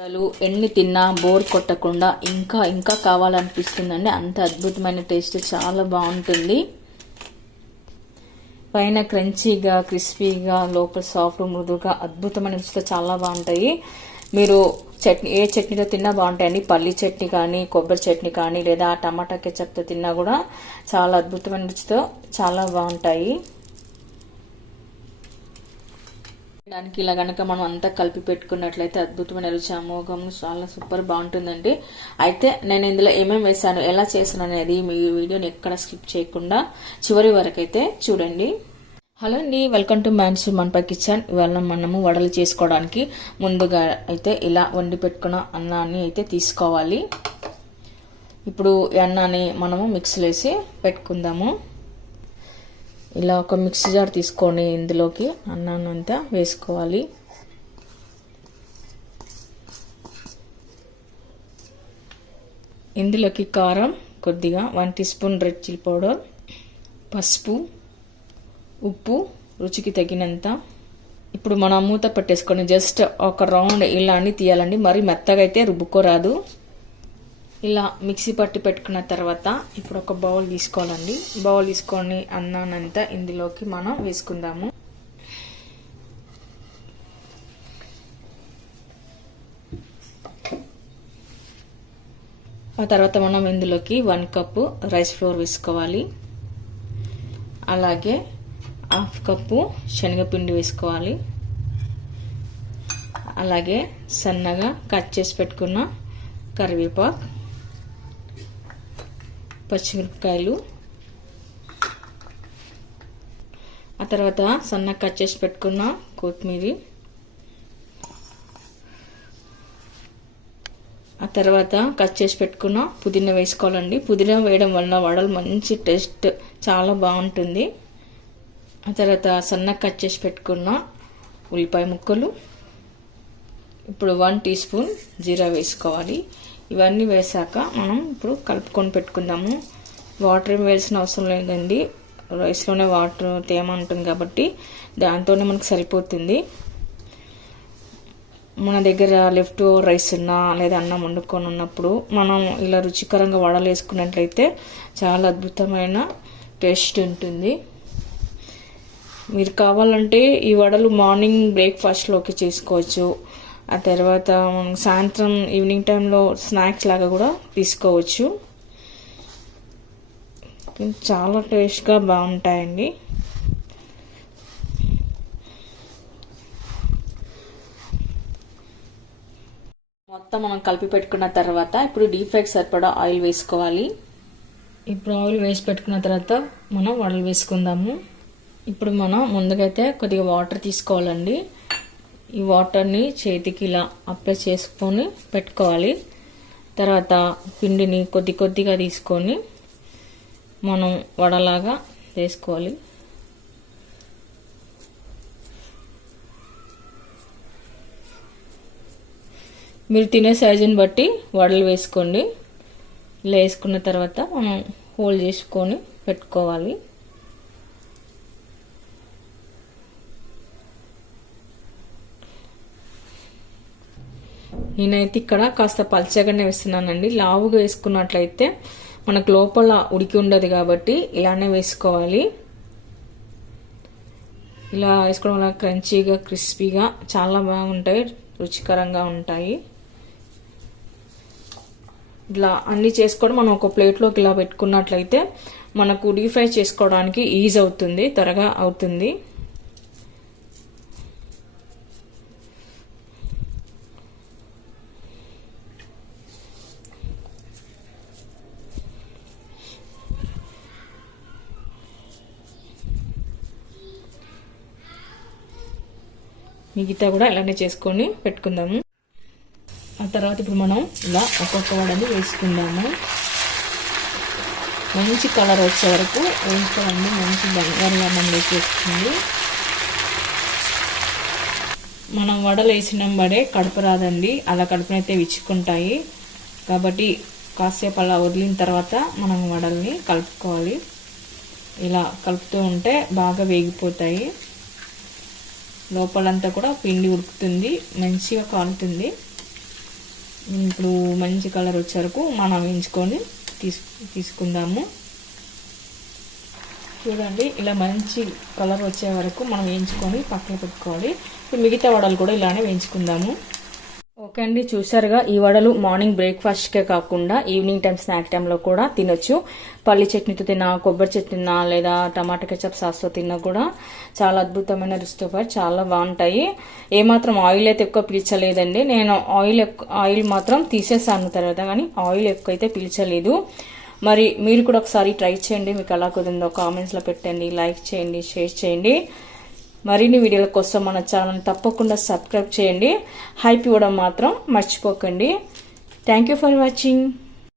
వడలు ఎన్ని తిన్నా బోర్ కొట్టకుండా ఇంకా ఇంకా కావాలనిపిస్తుందండి. అంత అద్భుతమైన టేస్ట్, చాలా బాగుంటుంది. పైన క్రంచీగా, క్రిస్పీగా, లోపల సాఫ్ట్, మృదువుగా, అద్భుతమైన రుచితో చాలా బాగుంటాయి. మీరు చట్నీ ఏ చట్నీతో తిన్నా బాగుంటాయండి. పల్లి చట్నీ కానీ, కొబ్బరి చట్నీ కానీ, లేదా టమాటా కెచప్తో తిన్నా కూడా చాలా అద్భుతమైన రుచితో చాలా బాగుంటాయి. దానికి ఇలా కనుక మనం అంతా కలిపి పెట్టుకున్నట్లయితే అద్భుతమైన రుచి, అమోఘం, చాలా సూపర్ బాగుంటుందండి. అయితే నేను ఇందులో ఏమేమి వేసాను, ఎలా చేసాను అనేది మీ వీడియోని ఎక్కడ స్కిప్ చేయకుండా చివరి వరకు అయితే చూడండి. హలో అండి, welcome to man's Monpa kitchen. ఇవాళ మనము వడలు చేసుకోవడానికి ముందుగా అయితే ఇలా వండి పెట్టుకున్న అన్నాన్ని అయితే తీసుకోవాలి. ఇప్పుడు ఈ అన్నాన్ని మనము మిక్సీలో వేసి పెట్టుకుందాము. ఇలా ఒక మిక్సీ జార్ తీసుకొని ఇందులోకి అన్నాన్ని అంతా వేసుకోవాలి. ఇందులోకి కారం కొద్దిగా 1 teaspoon red chilli powder, పసుపు, ఉప్పు రుచికి తగినంత. ఇప్పుడు మనం మూత పెట్టేసుకొని జస్ట్ ఒక రౌండ్ ఇలా అని తీయాలండి. మరి మెత్తగా అయితే రుబ్బుకోరాదు. ఇలా మిక్సీ పట్టి పెట్టుకున్న తర్వాత ఇప్పుడు ఒక బౌల్ తీసుకోవాలండి. బౌల్ తీసుకొని అన్నానంతా ఇందులోకి మనం వేసుకుందాము. ఆ తర్వాత మనం ఇందులోకి 1 కప్పు రైస్ ఫ్లోర్ వేసుకోవాలి. అలాగే 1/2 కప్పు శనగపిండి వేసుకోవాలి. అలాగే సన్నగా కట్ చేసి పెట్టుకున్న కరివేపాకు, పచ్చిమిరపకాయలు, ఆ తర్వాత సన్నగా కట్ చేసి పెట్టుకున్న కొత్తిమీర, ఆ తర్వాత కట్ చేసి పెట్టుకున్న పుదీనా వేసుకోవాలండి. పుదీనా వేయడం వల్ల వడలు మంచి టేస్ట్, చాలా బాగుంటుంది. ఆ తర్వాత సన్నగా కట్ చేసి పెట్టుకున్న ఉల్లిపాయ ముక్కలు, ఇప్పుడు 1 టీ స్పూన్ జీరా వేసుకోవాలి. ఇవన్నీ వేసాక మనం ఇప్పుడు కలుపుకొని పెట్టుకుందాము. వాటర్ ఏం వేయాల్సిన అవసరం లేదండి. రైస్లోనే వాటర్ తేమ ఉంటుంది కాబట్టి దాంతోనే మనకు సరిపోతుంది. మన దగ్గర లెఫ్ట్ ఓవర్ రైస్ ఉన్నా లేదా అన్నం వండుకొని ఉన్నప్పుడు మనం ఇలా రుచికరంగా వడలు వేసుకున్నట్లయితే చాలా అద్భుతమైన టేస్ట్ ఉంటుంది. మీరు కావాలంటే ఈ వడలు మార్నింగ్ బ్రేక్ఫాస్ట్లోకి చేసుకోవచ్చు. ఆ తర్వాత సాయంత్రం ఈవినింగ్ టైంలో స్నాక్స్ లాగా కూడా తీసుకోవచ్చు. చాలా టేస్ట్గా బాగుంటాయండి. మొత్తం మనం కలిపి పెట్టుకున్న తర్వాత ఇప్పుడు డీప్ ఫ్రైకి సరిపడా ఆయిల్ వేసుకోవాలి. ఇప్పుడు ఆయిల్ వేసి పెట్టుకున్న తర్వాత మనం వడలు వేసుకుందాము. ఇప్పుడు మనం ముందుకైతే కొద్దిగా వాటర్ తీసుకోవాలండి. ఈ వాటర్ని చేతికి ఇలా అప్లై చేసుకొని పెట్టుకోవాలి. తర్వాత పిండిని కొద్ది కొద్దిగా తీసుకొని మనం వడలాగా వేసుకోవాలి. మీరు తినే సైజుని బట్టి వడలు వేసుకోండి. ఇలా వేసుకున్న తర్వాత మనం హోల్డ్ చేసుకొని పెట్టుకోవాలి. నేనైతే ఇక్కడ కాస్త పల్చగానే వేస్తున్నానండి. లావుగా వేసుకున్నట్లయితే మనకు లోపల ఉడికి ఉండదు కాబట్టి ఇలానే వేసుకోవాలి. ఇలా వేసుకోవడం వల్ల క్రంచీగా, క్రిస్పీగా చాలా బాగుంటాయి, రుచికరంగా ఉంటాయి. ఇలా అన్నీ చేసుకోవడం మనం ఒక ప్లేట్లోకి ఇలా పెట్టుకున్నట్లయితే మనకు డీప్ ఫ్రై చేసుకోవడానికి ఈజీ అవుతుంది, త్వరగా అవుతుంది. మిగతా కూడా ఇలానే చేసుకొని పెట్టుకుందాము. ఆ తర్వాత ఇప్పుడు మనం ఇలా ఒక్కొక్క వడని వేసుకుందాము. మంచి కలర్ వచ్చే వరకు వేసుకోండి. మంచి బంగారు వర్ణం వేసేస్తుంది. మనం వడలు వేసిన బడే కడుపు రాదండి, అలా కడుపునైతే విచ్చుకుంటాయి. కాబట్టి కాసేపు అలా వదిలిన తర్వాత మనం వడల్ని కలుపుకోవాలి. ఇలా కలుపుతూ ఉంటే బాగా వేగిపోతాయి. లోపలంతా కూడా పిండి ఉడుకుతుంది, మంచిగా కాలుతుంది. ఇప్పుడు మంచి కలర్ వచ్చే వరకు మనం వేయించుకొని తీసుకుందాము. చూడండి, ఇలా మంచి కలర్ వచ్చే వరకు మనం వేయించుకొని పక్కన పెట్టుకోవాలి. మిగతా వడలు కూడా ఇలానే వేయించుకుందాము. ఓకే అండి, చూసారుగా ఈ వడలు మార్నింగ్ బ్రేక్ఫాస్ట్కే కాకుండా ఈవినింగ్ టైం స్నాక్ టైంలో కూడా తినొచ్చు. పల్లి చట్నీతో తిన్నా, కొబ్బరి చట్నీ తిన్నా, లేదా టమాటా కెచప్ సాస్తో తిన్నా కూడా చాలా అద్భుతమైన రుచితో చాలా బాగుంటాయి. ఏమాత్రం ఆయిల్ అయితే ఎక్కువ పీల్చలేదండి. నేను ఆయిల్ మాత్రం తీసేసాను తర్వాత, కానీ ఆయిల్ ఎక్కువ అయితే పీల్చలేదు. మరి మీరు కూడా ఒకసారి ట్రై చేయండి. మీకు ఎలా కుదిరిందో కామెంట్స్లో పెట్టండి, లైక్ చేయండి, షేర్ చేయండి. మరిన్ని వీడియోల కోసం మన ఛానల్ తప్పకుండా సబ్స్క్రైబ్ చేయండి. హైప్ ఇవ్వడం మాత్రం మర్చిపోకండి. Thank you for watching.